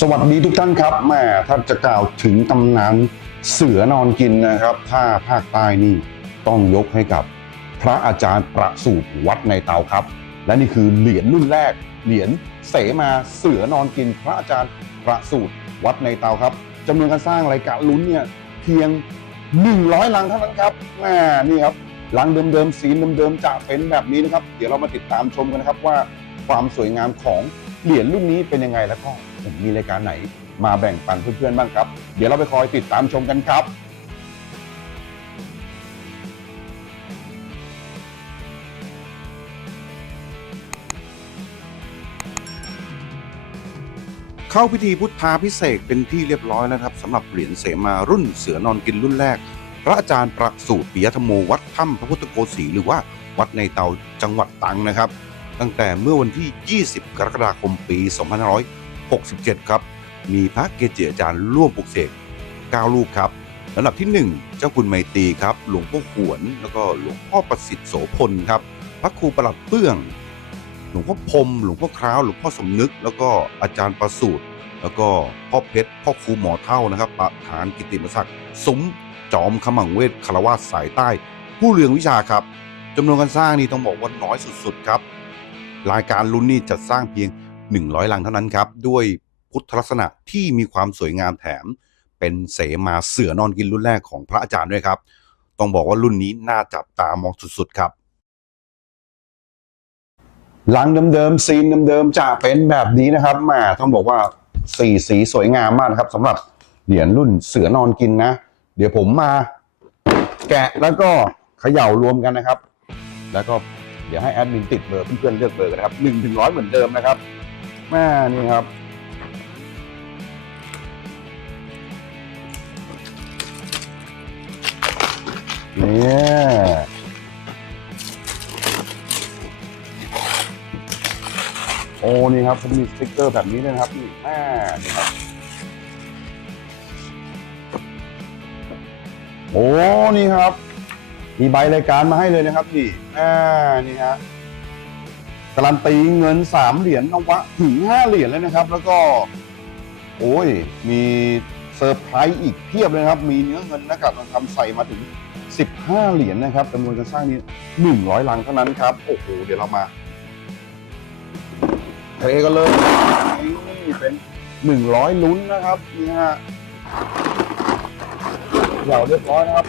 สวัสดีทุกท่านครับแม่ถ้าจะกล่าวถึงตำนานเสือนอนกินนะครับ ถ้าภาคใต้นี่ต้องยกให้กับพระอาจารย์ประสูตรวัดในเตาครับ และนี่คือเหรียญรุ่นแรก เหรียญเสมาเสือนอนกิน พระอาจารย์ประสูตรวัดในเตาครับจำนวนการสร้างรายการลุ้นเนี่ยเพียง 100ลังเท่านั้นครับแม่นี่ครับลังเดิมๆสีเดิมๆจะเป็นแบบนี้นะครับ เดี๋ยวเรามาติดตามชมกันนะครับว่าความสวยงามของ เหรียญรุ่นนี้เป็นยังไงแล้วก็ผมมีรายการไหนมาแบ่งปันเพื่อนๆบ้างครับ เดี๋ยวเราไปคอยติดตามชมกันครับเข้าพิธีพุทธาพิเศษเป็นที่เรียบร้อยแล้วครับสำหรับเหรียญเสมารุ่นเสือนอนกินรุ่นแรก พระอาจารย์ประสูตรปิยธรรมโมวัดถ้ำพระพุทธโกศีหรือว่าวัดในเตาจังหวัดตังนะครับ ตั้งแต่เมื่อวันที่ 20 กรกฎาคมปี 2567 ครับ มีพระเกจิอาจารย์ร่วมปลุกเสก9ลูกครับลำดับที่ 1 เจ้าคุณไมตรีครับ หลวงพ่อหวน แล้วก็หลวงพ่อประสิทธิ์โสพลครับ พระครูประหลัดเปื้อง หลวงพ่อพรมหลวงพ่อคราว หลวงพ่อสมนึก แล้วก็อาจารย์ประสูตรแล้วก็พ่อเพชรพ่อครูหมอเท่านะครับประธานกิติมศักดิ์ซุ้มจอมขมังเวทคารวาสสายใต้ ผู้เรืองวิชาครับจำนวนการสร้างนี่ต้องบอกว่าน้อยสุดๆครับ รายการลุ้นนี่จัดสร้างเพียง 100 ลังเท่านั้นครับ ด้วยพุทธลักษณะที่มีความสวยงามแถม เป็นเสมาเสือนอนกินรุ่นแรกของพระอาจารย์ด้วยครับ ต้องบอกว่ารุ่นนี้น่าจับตามองสุดๆครับหลังเดิมๆซีนเดิมๆจะเป็นแบบนี้นะครับหมาต้องบอกว่าสีสีสวยงามมากนะครับสำหรับเหรียญรุ่นเสือนอนกินนะ เดี๋ยวผมมา แกะแล้วก็เขย่ารวมกันนะครับ แล้วก็ ดี๋ยวให้แอดมินติดเบอร์เพื่อนๆเลือกเบอร์กันนะครับหนึ่งถึงร้อยเหมือนเดิมนะครับแม่นี่ครับเนี่ยโอ้ นี่ครับผมมีสติ๊กเกอร์แบบนี้นะครับนี่แม่นี่ครับโอ้ นี่ครับ มีใบรายการมาให้เลยนะครับนี่อ่านี่ฮะการันตีเงินสามเหรียญนวะถึงห้าเหรียญเลยนะครับ แล้วก็ โอ้ย มีเซอร์ไพรส์อีกเพียบเลยครับ มีเนื้อเงินหน้ากากทองคำใส่มาถึง 15 เหรียญนะครับจำนวนการสร้างนี้ 100 ลังเท่านั้นครับ โอ้โห เดี๋ยวเรามาเทกันเลยนี่เป็น 100 ลุ้นนะครับ นี่ฮะเหย่าเรียบร้อยนะครับ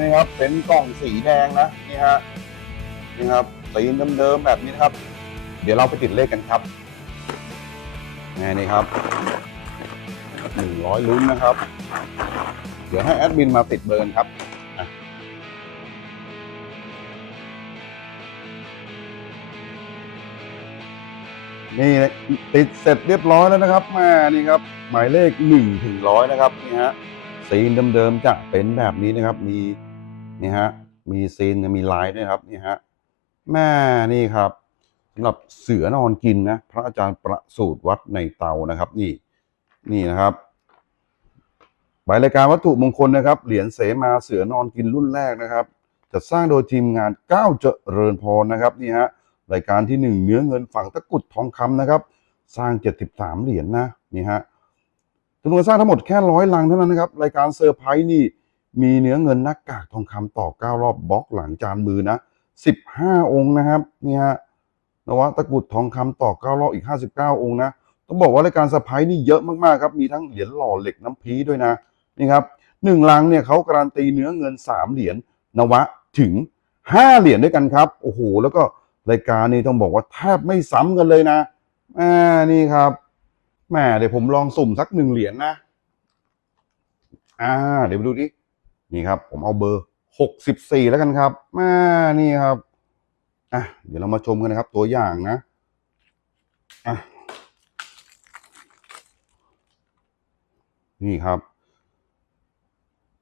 นี่ครับเป็นกล่องสีแดงนะนี่ฮะนี่ครับสีเดิมๆแบบนี้นะครับ เดี๋ยวเราไปติดเลขกันครับนี่นี่ครับหนึ่งร้อยลุ้นนะครับ เดี๋ยวให้แอดมินมาติดเบอร์ครับอ่นี่ติดเสร็จเรียบร้อยแล้วนะครับแม่นี่ครับ หมายเลขหนึ่งถึงร้อยนะครับนี่ฮะ ซีนเดิมๆจะเป็นแบบนี้นะครับ มีนี่ฮะมีซีนมีลายด้วยครับนี่ฮะแม่นี่ครับสำหรับเสือนอนกินนะพระอาจารย์ประสูตรวัดในเตานะครับ นี่นี่นะครับใบรายการวัตถุมงคลนะครับ เหรียญเสมาเสือนอนกินรุ่นแรกนะครับจัดสร้างโดยทีมงานก้าวเจริญพรนะครับนี่ฮะรายการที่หนึ่งเนื้อเงินฝังตะกุดทองคำนะครับ สร้าง 73 เหรียญนะนี่ฮะ จำนวนสร้างทั้งหมดแค่ร้อยลังเท่านั้นนะครับ รายการเซอร์ไพรส์นี่ มีเนื้อเงินหน้ากากทองคำต่อ 9 รอบบล็อกหลังจานมือนะ 15 องค์นะครับนี่ฮะนวะตะกุดทองคำต่อ 9 รอบอีก 59 องค์นะ ต้องบอกว่ารายการเซอร์ไพรส์นี่เยอะมากๆครับ มีทั้งเหรียญหล่อเหล็กน้ำพีด้วยนะนี่ครับหนึ่งลังเนี่ยเขาการันตีเนื้อเงิน 3 เหรียญนวะถึง 5 เหรียญด้วยกันครับโอ้โหแล้วก็รายการนี้ต้องบอกว่าแทบไม่ซ้ำกันเลยนะอ่านี่ครับ แหมเดี๋ยวผมลองสุ่มสักหนึ่งเหรียญนะอ่า เดี๋ยวไปดูดินี่ครับ ผมเอาเบอร์หกสิบสี่แล้วกันครับแม่นี่ครับอะเดี๋ยวเรามาชมกันนะครับ ตัวอย่างนะอะนี่ครับ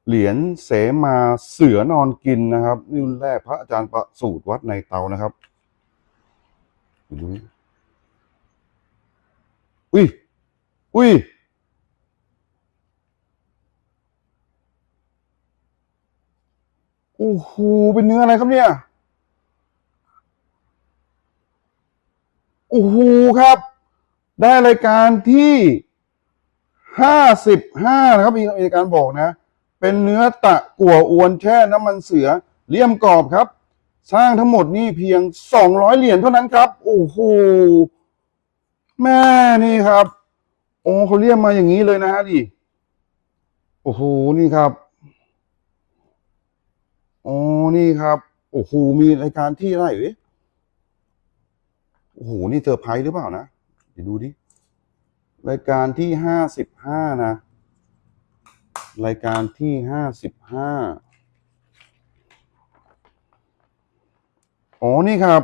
เหรียญเสมาเสือนอนกินนะครับนี่แรกพระอาจารย์ประสูตรวัดในเตานะครับดูอุ้ย อุ้ย โอ้โห เป็นเนื้ออะไรครับเนี่ย โอ้โหครับ ได้รายการที่ห้าสิบห้านะครับมีรายการบอกนะ เป็นเนื้อตะกั่วอวนแช่น้ำมันเสือเลี่ยมกรอบครับ สร้างทั้งหมดนี่เพียงสองร้อยเหรียญเท่านั้นครับ โอ้โห แม่นี่ครับ โอ้เขาเลี่ยมมาอย่างนี้เลยนะฮะดิโอ้โหนี่ครับโอ้นี่ครับ โอ้โหมีรายการที่อะไรเว้ยโอ้โหนี่เซอร์ไพรส์หรือเปล่านะเดี๋ยวดูดิรายการที่ห้าสิบห้านะ รายการที่ห้าสิบห้าอ๋อนี่ครับ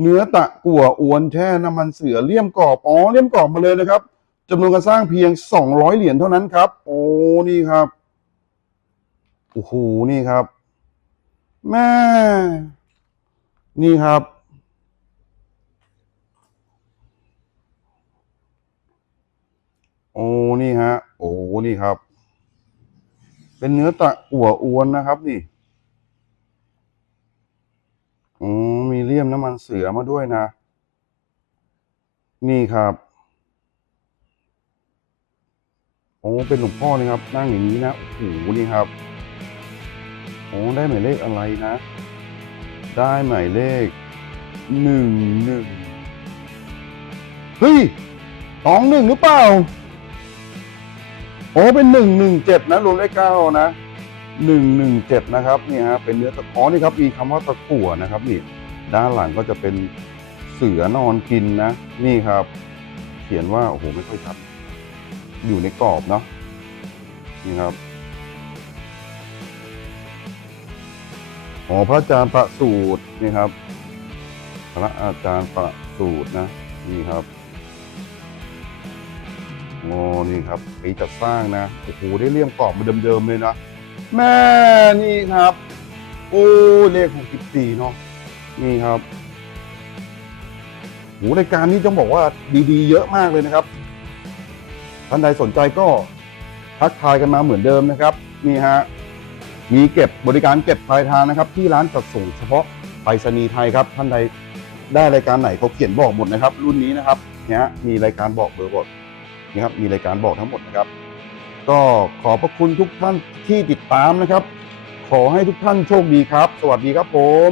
เนื้อตะกั่วอวนแช่น้ำมันเสือเลี่ยมกรอบอ๋อเลี่ยมกรอบมาเลยนะครับ จำนวนการสร้างเพียงสองร้อยเหรียญเท่านั้นครับ โอ้นี่ครับโอ้โหนี่ครับ แม่ นี่ครับ โอ้นี่ฮะ โอ้นี่ครับ เป็นเนื้อตะกั่วอวนนะครับนี่อ๋อมีเลี่ยมน้ำมันเสือมาด้วยนะ นี่ครับ โอ้เป็นหลวงพ่อนี่ครับนั่งอย่างนี้นะโอ้โหนี่ครับโอ้ได้หมายเลขอะไรนะ ได้หมายเลขหนึ่งหนึ่งเฮ้ยสองหนึ่งหรือเปล่าโอ้เป็นหนึ่งหนึ่งเจ็ดนะรวมเลขเก้านะหนึ่งหนึ่งเจ็ดนะครับนี่ฮะเป็นเนื้อตะอ๋อนี่ครับมีคำว่าตะกั่วนะครับนี่ด้านหลังก็จะเป็นเสือนอนกินนะ นี่ครับ เขียนว่าโอ้โหไม่ค่อยชัด อยู่ในกรอบเนาะนี่ครับอ๋อพระอาจารย์ประสูตรนี่ครับ พระอาจารย์ประสูตรนะนี่ครับโอ้นี่ครับปีจัดสร้างนะโอ้โหได้เลี่ยมกรอบมาเดิมๆเลยนะแม่นี่ครับ โอ้เลขหกสิบสี่เนาะนี่ครับโหรายการนี้ต้องบอกว่าดีๆ เยอะมากเลยนะครับ ท่านใดสนใจก็ทักทายกันมาเหมือนเดิมนะครับนี่ฮะมีเก็บบริการเก็บปลายทางนะครับ ที่ร้านจัดส่งเฉพาะไปรษณีย์ไทยครับ ท่านใดได้รายการไหนเขาเขียนบอกหมดนะครับ รุ่นนี้นะครับเนี่ยมีรายการบอกเบอร์หมดนะครับมีรายการบอกทั้งหมดนะครับ ก็ขอบพระคุณทุกท่านที่ติดตามนะครับ ขอให้ทุกท่านโชคดีครับ สวัสดีครับผม